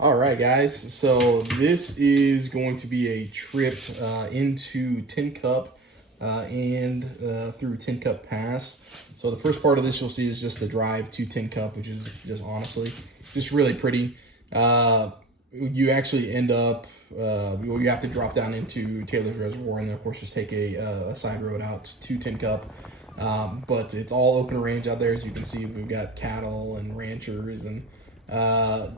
All right, guys. So this is going to be a trip into Tin Cup and through Tin Cup Pass. So the first part of this you'll see is just the drive to Tin Cup, which is just honestly just really pretty. You actually end up, you have to drop down into Taylor's Reservoir and then of course just take a side road out to Tin Cup. But it's all open range out there. As you can see, we've got cattle and ranchers and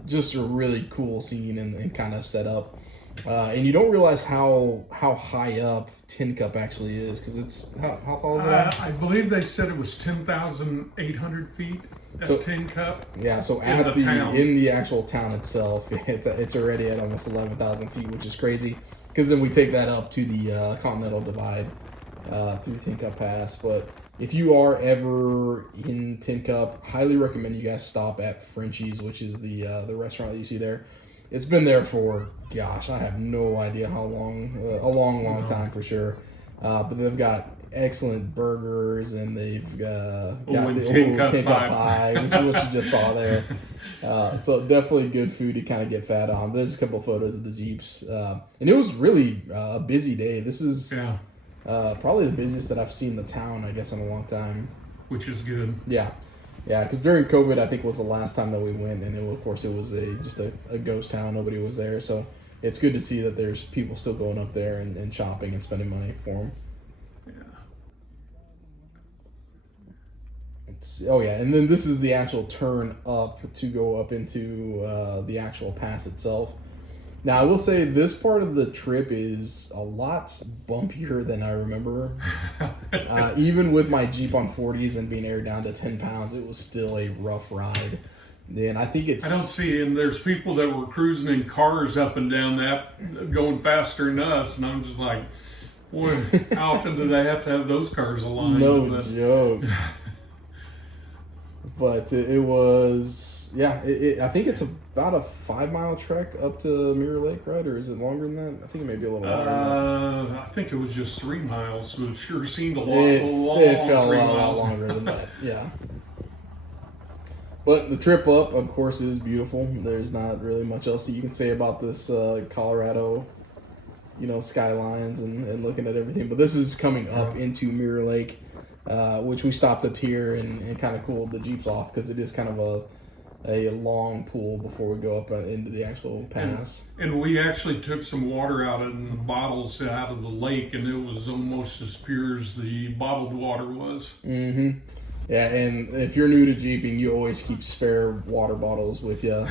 just a really cool scene and kind of set up. And you don't realize how high up Tin Cup actually is, because it's how tall is it? I believe they said it was 10,800 feet at Tin Cup. Yeah, so in the actual town itself, it's already at almost 11,000 feet, which is crazy. Because then we take that up to the Continental Divide through Tin Cup Pass. But if you are ever in Tin Cup, highly recommend you guys stop at Frenchie's, which is the restaurant that you see there. It's been there for, gosh, I have no idea how long, a long time for sure. But they've got excellent burgers, and they've got the Tin Cup pie, which is what you just saw there. So definitely good food to kind of get fat on. There's a couple of photos of the Jeeps. And it was really a busy day. This is probably the busiest that I've seen the town, I guess, in a long time. Which is good. Yeah, because during COVID, I think was the last time that we went, and of course it was just a ghost town. Nobody was there, so it's good to see that there's people still going up there and shopping and spending money for them. Yeah. And then this is the actual turn up to go up into the actual pass itself. Now, I will say this part of the trip is a lot bumpier than I remember. Even with my Jeep on 40s and being aired down to 10 pounds, it was still a rough ride. And I think I don't see, and there's people that were cruising in cars up and down that, going faster than us, and I'm just like, boy, how often do they have to have those cars aligned? No joke. But it was, I think it's about a 5-mile trek up to Mirror Lake, right? Or is it longer than that? I think it may be a little longer than that. I think it was just 3 miles, but it sure seemed a lot It felt a lot longer than that, yeah. But the trip up, of course, is beautiful. There's not really much else that you can say about this Colorado, skylines and looking at everything. But this is coming up into Mirror Lake. Which we stopped up here and kind of cooled the Jeeps off, because it is kind of a long pool before we go up into the actual pass. And we actually took some water out in the bottles out of the lake, and it was almost as pure as the bottled water was. Mm-hmm. Yeah, and if you're new to Jeeping, you always keep spare water bottles with you,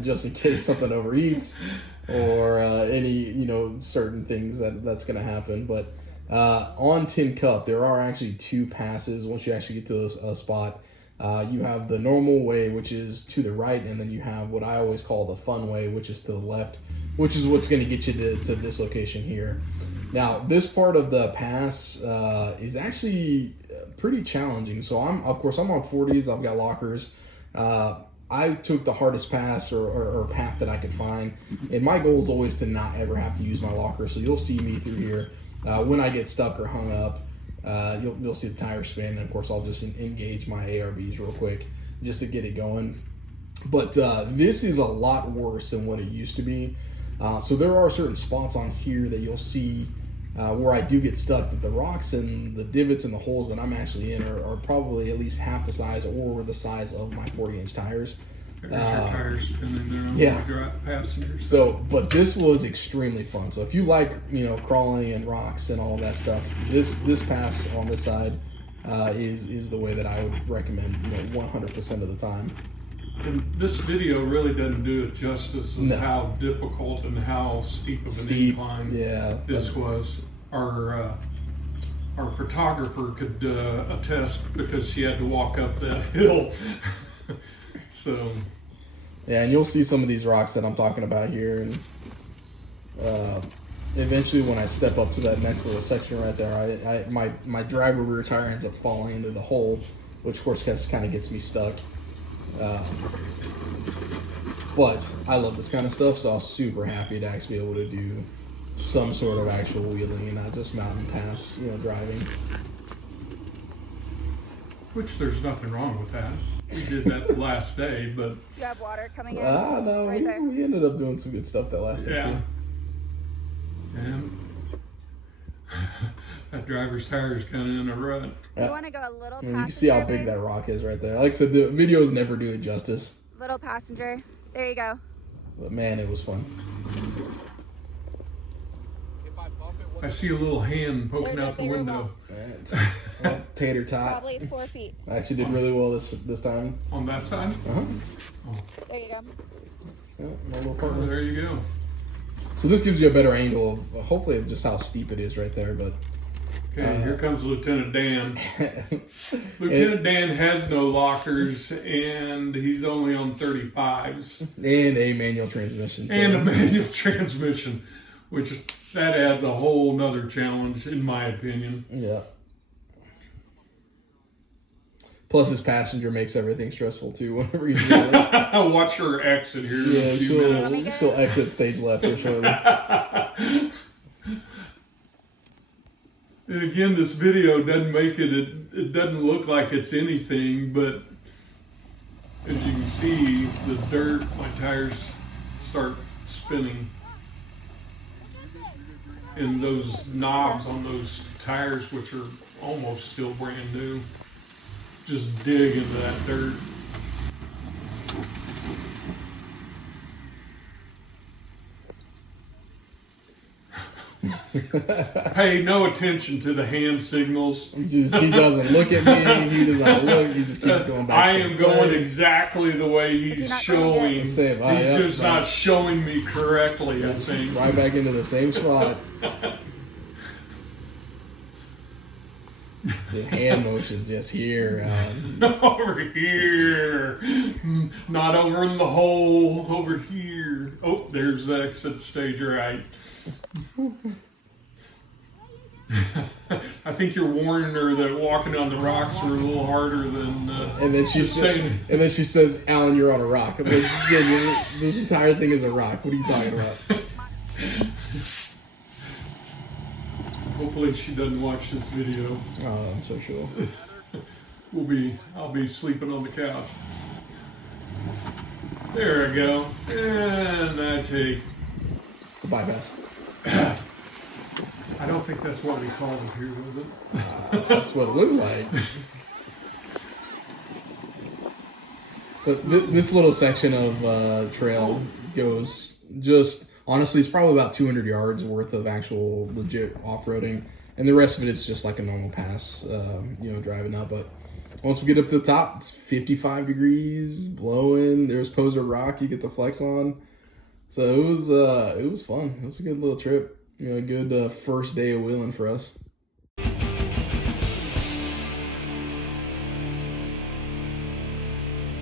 just in case something overheats or any certain things that's going to happen. But on Tin Cup, there are actually 2 passes. Once you actually get to a spot, you have the normal way, which is to the right, and then you have what I always call the fun way, which is to the left, which is what's going to get you to this location here. Now, this part of the pass is actually pretty challenging. So I'm on 40s. I've got lockers. I took the hardest pass or path that I could find, and my goal is always to not ever have to use my locker. So you'll see me through here. When I get stuck or hung up, you'll see the tire spin, and of course I'll just engage my ARBs real quick just to get it going. But this is a lot worse than what it used to be. So there are certain spots on here that you'll see where I do get stuck, but the rocks and the divots and the holes that I'm actually in are probably at least half the size or the size of my 40-inch tires. There's your tires spinning there on the passengers. So, but this was extremely fun. So if you like, crawling and rocks and all of that stuff, this pass on this side is the way that I would recommend, 100% of the time. And this video really doesn't do it justice of how difficult and how steep of an incline this was. Our photographer could attest, because she had to walk up that hill. So, yeah, and you'll see some of these rocks that I'm talking about here, and eventually when I step up to that next little section right there, my driver rear tire ends up falling into the hole, which of course kind of gets me stuck. But I love this kind of stuff, so I was super happy to actually be able to do some sort of actual wheeling and not just mountain pass, driving. Which there's nothing wrong with that. we did that the last day, but You have water coming in? No, right there. we ended up doing some good stuff that last day, too. And that driver's tire is kind of in a rut. You want to go a little passenger? You can see how big that rock is right there. Like I said, the videos never do it justice. Little passenger. There you go. But man, it was fun. I see a little hand poking out the window. Well, tater tot. Probably 4 feet. I actually did really well this time. On that side? Uh-huh. There you go. Yeah, my little Oh, partner. there you go. So this gives you a better angle of hopefully of just how steep it is right there. But Okay, here comes Lieutenant Dan. Lieutenant Dan has no lockers, and he's only on 35s. And a manual transmission. And a manual transmission, which that adds a whole nother challenge, in my opinion. Yeah. Plus, his passenger makes everything stressful too. Whenever he's doing it. Watch her exit here. Yeah, she'll exit stage left here shortly. And again, this video doesn't make it. It doesn't look like it's anything, but as you can see, the dirt, my tires start spinning. And those knobs on those tires, which are almost still brand new, just dig into that dirt. Pay no attention to the hand signals. He doesn't look at me. He doesn't look. He just keeps going back. I am going exactly the way he's showing. He's just not showing me correctly, I think. Right back into the same spot. The hand motions, yes, here. Over here. Not over in the hole. Over here. Oh, there's the exit stage right. I think you're warning her that walking on the rocks are a little harder than. And then she says, "Alan, you're on a rock." I'm like, yeah, this entire thing is a rock. What are you talking about? Hopefully she doesn't watch this video. Oh, I'm so sure. I'll be sleeping on the couch. There I go. And I take The bypass. I don't think that's what we called it here, was it? That's what it looks like. But this little section of trail goes just, honestly, it's probably about 200 yards worth of actual legit off-roading. And the rest of it is just like a normal pass, driving up. But once we get up to the top, it's 55 degrees, blowing. There's Poser Rock you get the flex on. So it was fun. It was a good little trip. A good first day of wheeling for us.